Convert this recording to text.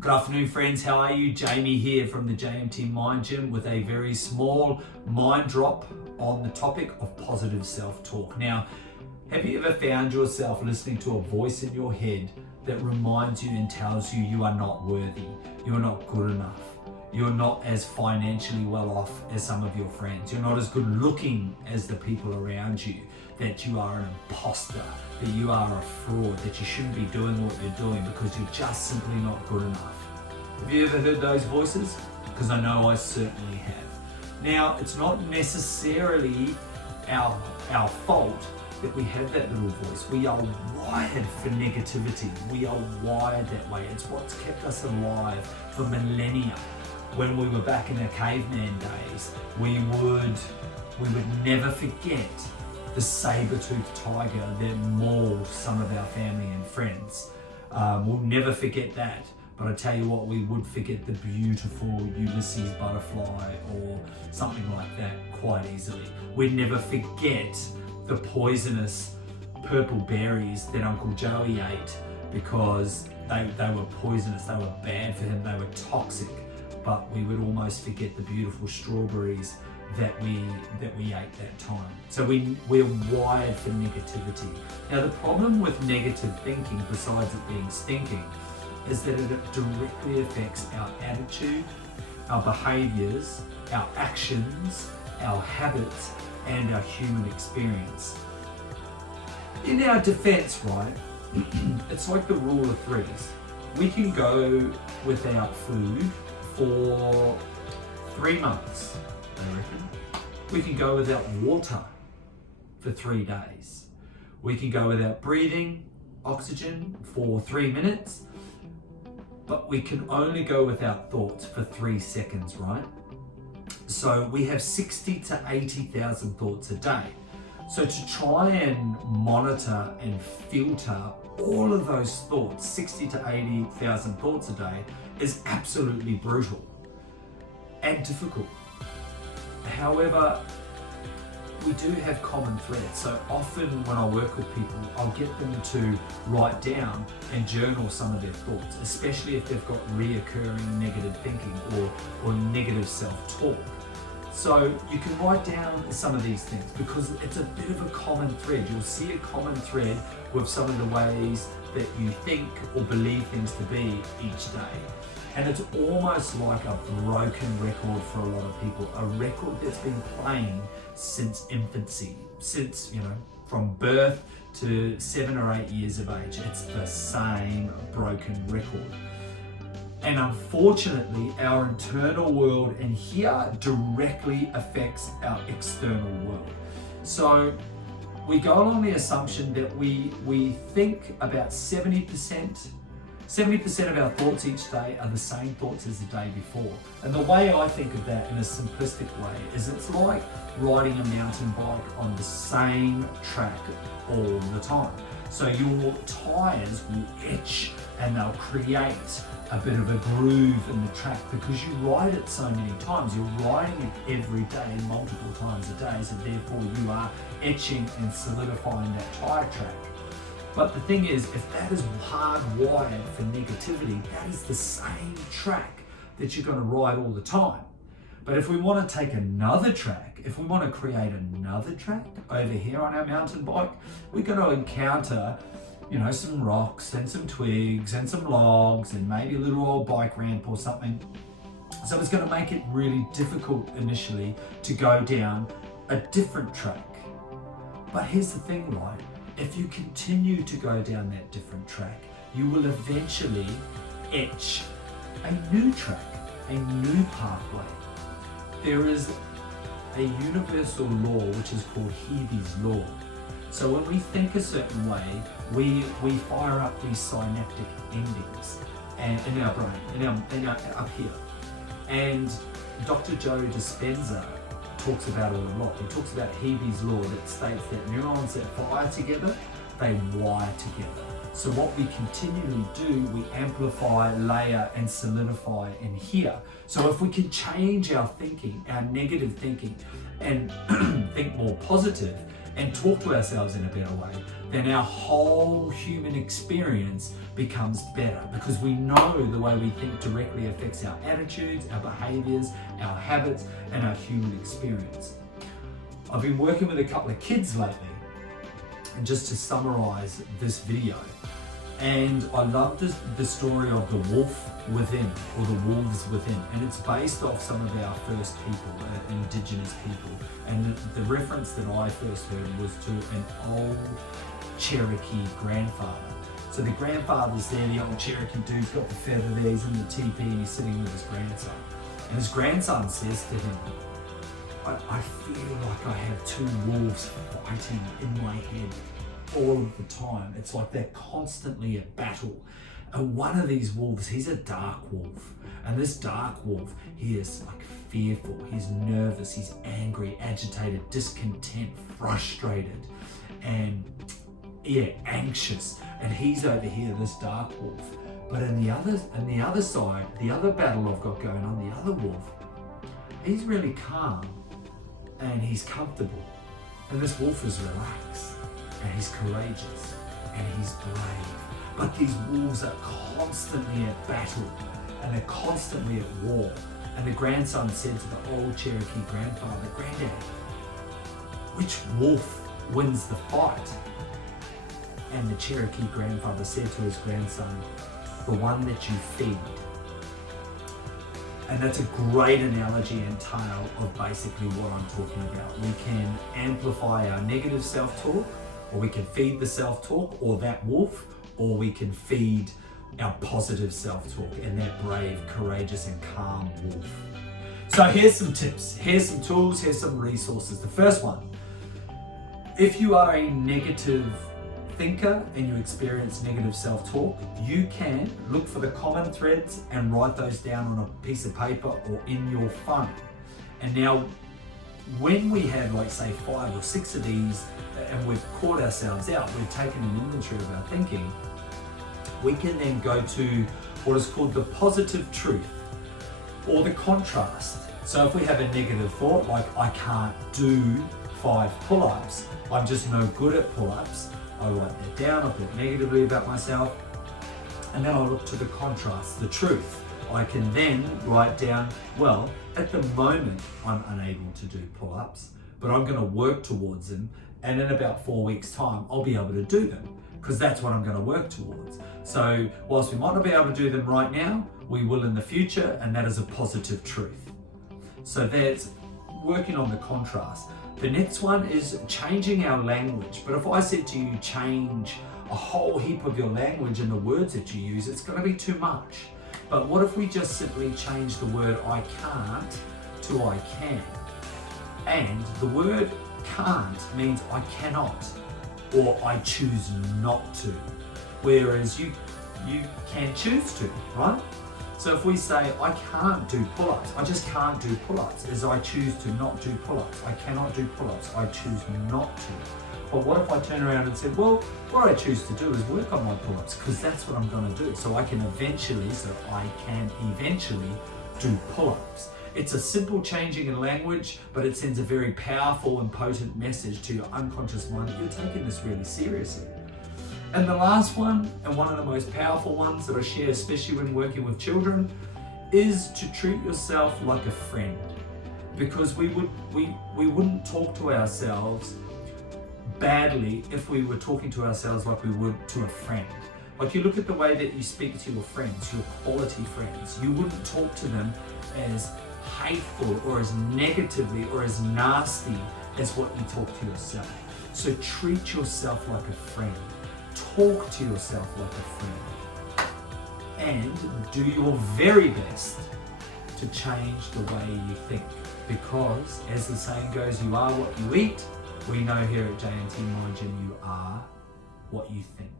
Good afternoon, friends. How are you? Jamie here from the JMT Mind Gym with a very small mind drop on the topic of positive self-talk. Now, have you ever found yourself listening to a voice in your head that reminds you and tells you you are not worthy, you're not good enough, you're not as financially well off as some of your friends, you're not as good looking as the people around you, that you are an imposter, that you are a fraud, that you shouldn't be doing what you're doing because you're just simply not good enough? Have you ever heard those voices? Because I know I certainly have. Now, it's not necessarily our fault that we have that little voice. We are wired for negativity. We are wired that way. It's what's kept us alive for millennia. When we were back in the caveman days, we would never forget the saber-toothed tiger that mauled some of our family and friends. We'll never forget that. But I tell you what, we would forget the beautiful Ulysses butterfly or something like that quite easily. We'd never forget the poisonous purple berries that Uncle Joey ate because they were poisonous, they were bad for him, they were toxic. But we would almost forget the beautiful strawberries that we ate that time. So we're wired for negativity. Now the problem with negative thinking, besides it being stinking, is that it directly affects our attitude, our behaviours, our actions, our habits, and our human experience. In our defence, right, it's like the rule of threes. We can go without food for 3 months, I reckon. We can go without water for 3 days. We can go without breathing oxygen for 3 minutes, but we can only go without thoughts for 3 seconds, right? So we have 60 to 80,000 thoughts a day. So to try and monitor and filter all of those thoughts, 60 to 80,000 thoughts a day, is absolutely brutal and difficult. However, we do have common threads. So often when I work with people, I'll get them to write down and journal some of their thoughts, especially if they've got reoccurring negative thinking or negative self-talk. So you can write down some of these things because it's a bit of a common thread. You'll see a common thread with some of the ways that you think or believe things to be each day. And it's almost like a broken record for a lot of people, a record that's been playing since infancy, since, from birth to 7 or 8 years of age. It's the same broken record. And unfortunately, our internal world in here directly affects our external world. So we go along the assumption that we think about 70% of our thoughts each day are the same thoughts as the day before. And the way I think of that in a simplistic way is it's like riding a mountain bike on the same track all the time. So your tires will itch and they'll create a bit of a groove in the track because you ride it so many times. You're riding it every day, multiple times a day, so therefore you are etching and solidifying that tire track. But the thing is, if that is hardwired for negativity, that is the same track that you're going to ride all the time. But if we want to take another track, if we want to create another track over here on our mountain bike, we're going to encounter, some rocks and some twigs and some logs and maybe a little old bike ramp or something. So it's going to make it really difficult initially to go down a different track. But here's the thing, right? If you continue to go down that different track, you will eventually etch a new track, a new pathway. There is a universal law which is called Hebe's law. So when we think a certain way, we fire up these synaptic endings in our brain, up here. And Dr. Joe Dispenza talks about it a lot. He talks about Hebe's law that states that neurons that fire together, they wire together. So what we continually do, we amplify, layer, and solidify in here. So if we can change our thinking, our negative thinking, and think more positive, and talk to ourselves in a better way, then our whole human experience becomes better, because we know the way we think directly affects our attitudes, our behaviors, our habits, and our human experience. I've been working with a couple of kids lately, and just to summarize this video, and I love the story of the wolf within, or the wolves within, and it's based off some of our first people, indigenous people. And the reference that I first heard was to an old Cherokee grandfather. So the grandfather's there, the old Cherokee dude's got the feather there, he's in the teepee and he's sitting with his grandson. And his grandson says to him, I feel like I have two wolves fighting in my head all of the time. It's like they're constantly at battle. And one of these wolves, he's a dark wolf. And this dark wolf, he is like fearful, he's nervous, he's angry, agitated, discontent, frustrated, and anxious. And he's over here, this dark wolf. But on the other side, the other battle I've got going on, the other wolf, he's really calm and he's comfortable. And this wolf is relaxed and he's courageous and he's brave. But these wolves are constantly at battle and they're constantly at war. And the grandson said to the old Cherokee grandfather, "Granddad, which wolf wins the fight?" And the Cherokee grandfather said to his grandson, "The one that you feed." And that's a great analogy and tale of basically what I'm talking about. We can amplify our negative self-talk, or we can feed the self-talk, or that wolf, or we can feed our positive self-talk and that brave, courageous, and calm wolf. So here's some tips, here's some tools, here's some resources. The first one, if you are a negative thinker and you experience negative self-talk, you can look for the common threads and write those down on a piece of paper or in your phone. And now, when we have, like, say 5 or 6 of these and we've caught ourselves out, we've taken an inventory of our thinking, we can then go to what is called the positive truth or the contrast. So if we have a negative thought, like I can't do 5 pull-ups, I'm just no good at pull-ups, I write that down, I think negatively about myself, and then I look to the contrast, the truth. I can then write down, well, at the moment I'm unable to do pull-ups, but I'm going to work towards them, and in about 4 weeks' time I'll be able to do them, because that's what I'm going to work towards. So whilst we might not be able to do them right now, we will in the future, and that is a positive truth. So that's working on the contrast. The next one is changing our language. But if I said to you, change a whole heap of your language and the words that you use, it's going to be too much. But what if we just simply change the word I can't to I can? And the word can't means I cannot, or I choose not to. Whereas you can choose to, right? So if we say, I can't do pull-ups, I just can't do pull-ups, as I choose to not do pull-ups. I cannot do pull-ups, I choose not to. But what if I turn around and said, well, what I choose to do is work on my pull-ups, because that's what I'm going to do. So I can eventually do pull-ups. It's a simple changing in language, but it sends a very powerful and potent message to your unconscious mind that you're taking this really seriously. And the last one, and one of the most powerful ones that I share, especially when working with children, is to treat yourself like a friend. Because we wouldn't talk to ourselves badly if we were talking to ourselves like we would to a friend. Like, you look at the way that you speak to your friends, your quality friends, you wouldn't talk to them as hateful or as negatively or as nasty as what you talk to yourself. So treat yourself like a friend. Talk to yourself like a friend. And do your very best to change the way you think. Because, as the saying goes, you are what you eat. We know here at JMT Mind Gym, you are what you think.